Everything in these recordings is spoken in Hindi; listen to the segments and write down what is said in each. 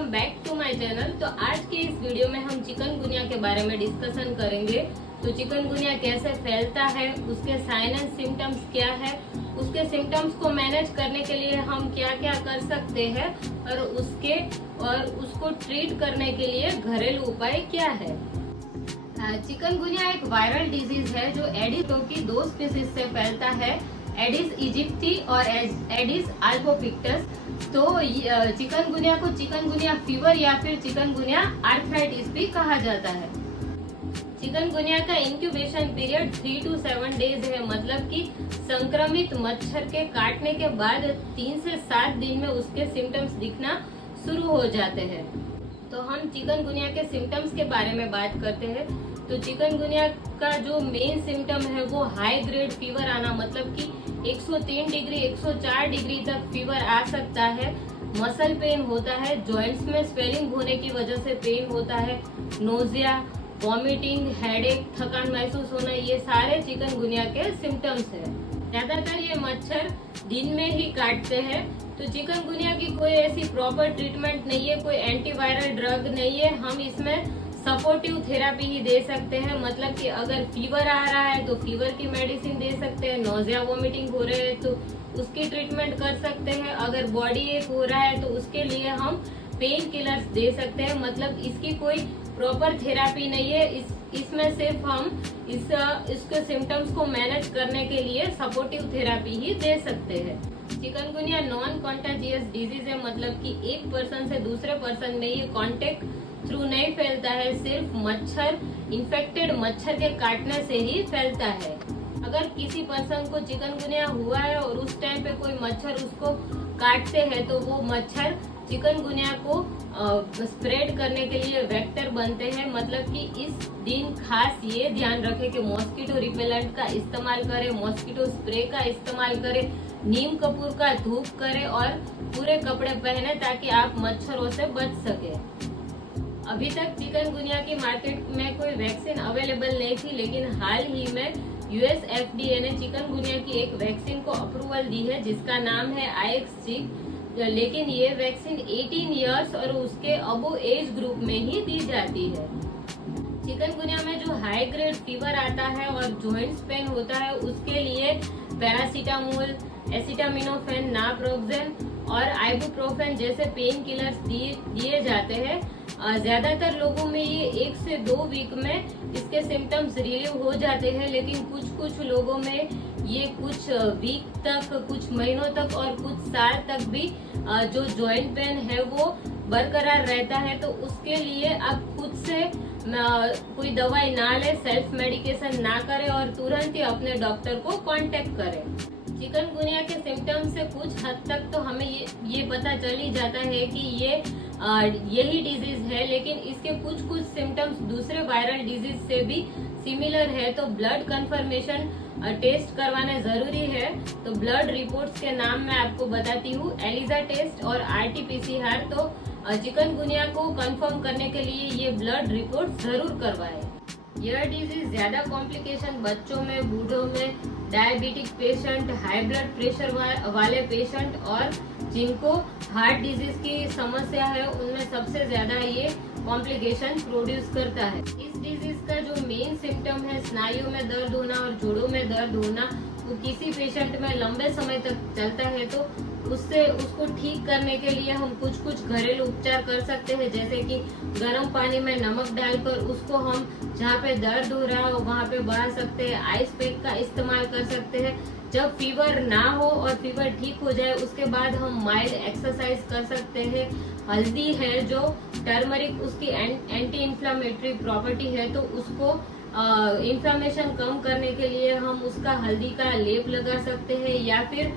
Welcome back to my channel. तो आज के इस वीडियो में हम चिकनगुनिया के बारे में डिस्कशन करेंगे। तो चिकनगुनिया कैसे फैलता है, उसके साइन एंड सिम्टम्स क्या है, उसके सिम्टम्स को मैनेज करने के लिए हम क्या क्या कर सकते हैं और उसको ट्रीट करने के लिए घरेलू उपाय क्या है। चिकनगुनिया एक वायरल डिजीज है जो एडिस की दो स्पीसीज से फैलता है, एडिस इजिप्टी और एडिस अल्बोपिक्टस। तो चिकनगुनिया को चिकनगुनिया फीवर या फिर चिकनगुनिया आर्थराइटिस भी कहा जाता है। चिकनगुनिया का इंक्यूबेशन पीरियड 3 to 7 डेज है, मतलब कि संक्रमित मच्छर के काटने के बाद 3 से 7 दिन में उसके सिम्टम्स दिखना शुरू हो जाते हैं। तो हम चिकनगुनिया के सिम्टम्स के बारे में बात करते हैं। तो चिकनगुनिया का जो मेन सिम्टम है वो हाई ग्रेड फीवर आना, मतलब कि 103 डिग्री 104 डिग्री तक फीवर आ सकता है। मसल पेन होता है, जॉइंट्स में स्वेलिंग होने की वजह से पेन होता है, नोजिया, वॉमिटिंग, हेडेक, थकान महसूस होना, ये सारे चिकनगुनिया के सिम्टम्स है। ज्यादातर ये मच्छर दिन में ही काटते हैं। तो चिकनगुनिया की कोई ऐसी प्रॉपर ट्रीटमेंट नहीं है, कोई एंटीवायरल ड्रग नहीं है। हम इसमें सपोर्टिव थेरापी ही दे सकते हैं, मतलब कि अगर फीवर आ रहा है तो फीवर की मेडिसिन दे सकते हैं, नोजिया वोमिटिंग हो रहे हैं तो उसकी ट्रीटमेंट कर सकते हैं, अगर बॉडी एक हो रहा है तो उसके लिए हम पेन किलर्स दे सकते हैं। मतलब इसकी कोई प्रॉपर थेरापी नहीं है, इसमें सिर्फ हम इसके सिम्टम्स को मैनेज करने के लिए सपोर्टिव थेरापी ही दे सकते हैं। चिकनगुनिया नॉन कॉन्टाजियस डिजीज है, मतलब कि एक पर्सन से दूसरे पर्सन में ये कॉन्टेक्ट थ्रू नहीं फैलता है, सिर्फ मच्छर, इन्फेक्टेड मच्छर के काटने से ही फैलता है। अगर किसी पर्सन को चिकनगुनिया हुआ है और उस टाइम पे कोई मच्छर उसको काटते हैं तो वो मच्छर चिकनगुनिया को स्प्रेड करने के लिए वेक्टर बनते हैं। मतलब कि इस दिन खास ये ध्यान रखें कि मॉस्किटो रिपेलेंट का इस्तेमाल करें, मॉस्किटो स्प्रे का इस्तेमाल करें, नीम कपूर का धूप करें और पूरे कपड़े पहने ताकि आप मच्छरों से बच सके। अभी तक चिकनगुनिया की मार्केट में कोई वैक्सीन अवेलेबल नहीं थी, लेकिन हाल ही में यूएस FDA ने चिकनगुनिया की एक वैक्सीन को अप्रूवल दी है जिसका नाम है IXCHIQ। लेकिन ये वैक्सीन 18 इयर्स और उसके अबो एज ग्रुप में ही दी जाती है। चिकनगुनिया में जो हाई ग्रेड फीवर आता है और जॉइंट्स पेन होता है उसके लिए पैरासीटामोल, एसिटामिनोफेन, नाप्रोक्सेन और आइबुप्रोफेन जैसे पेन किलर्स दिए जाते हैं। ज्यादातर लोगों में ये 1 से 2 वीक में इसके सिम्टम्स रिलीव हो जाते हैं, लेकिन कुछ लोगों में ये कुछ वीक तक, कुछ महीनों तक और कुछ साल तक भी जो जॉइंट पेन है वो बरकरार रहता है। तो उसके लिए आप खुद से कोई दवाई ना ले, सेल्फ मेडिकेशन ना करें और तुरंत ही अपने डॉक्टर को कांटेक्ट करें। चिकनगुनिया के सिम्टम्स से कुछ हद तक तो हमें ये पता चल ही जाता है कि यही डिजीज है, लेकिन इसके कुछ सिम्टम्स दूसरे वायरल डिजीज से भी सिमिलर है। तो ब्लड कंफर्मेशन टेस्ट करवाना जरूरी है। तो ब्लड रिपोर्ट्स के नाम मैं आपको बताती हूँ, एलिजा टेस्ट और RT-PCR। तो चिकनगुनिया को कंफर्म करने के लिए ये ब्लड रिपोर्ट जरूर करवाएं। यह डिजीज ज्यादा कॉम्प्लिकेशन बच्चों में, बूढ़ों में, diabetic patient, high blood pressure वाले पेशेंट और जिनको हार्ट डिजीज की समस्या है उनमें सबसे ज्यादा ये कॉम्प्लिकेशन प्रोड्यूस करता है। इस डिजीज का जो मेन सिम्टम है स्नायुओं में दर्द होना और जोड़ों में दर्द होना, वो किसी पेशेंट में लंबे समय तक चलता है। तो उसको ठीक करने के लिए हम कुछ घरेलू उपचार कर सकते हैं, जैसे कि गर्म पानी में नमक डालकर उसको हम जहाँ पे दर्द हो रहा हो वहाँ पे बहा सकते हैं। आइस पैक का इस्तेमाल कर सकते हैं। जब फीवर ना हो और फीवर ठीक हो जाए उसके बाद हम माइल्ड एक्सरसाइज कर सकते हैं। हल्दी है जो टर्मरिक, उसकी एंटी इन्फ्लामेटरी प्रॉपर्टी है, तो उसको इन्फ्लामेशन कम करने के लिए हम उसका हल्दी का लेप लगा सकते हैं, या फिर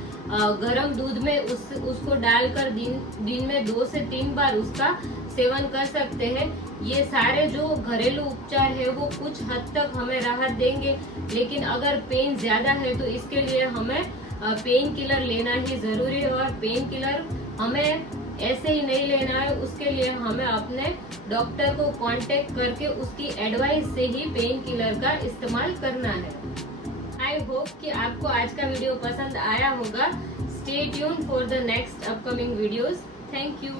गर्म दूध में उसको डालकर दिन में 2 से 3 बार उसका सेवन कर सकते हैं। ये सारे जो घरेलू उपचार है वो कुछ हद तक हमें राहत देंगे, लेकिन अगर पेन ज्यादा है तो इसके लिए हमें पेन किलर लेना ही जरूरी है। और पेन किलर हमें ऐसे ही नहीं लेना है, उसके लिए हमें अपने डॉक्टर को कांटेक्ट करके उसकी एडवाइस से ही पेन किलर का इस्तेमाल करना है। आई होप कि आपको आज का वीडियो पसंद आया होगा। Stay tune for the next upcoming videos. Thank you.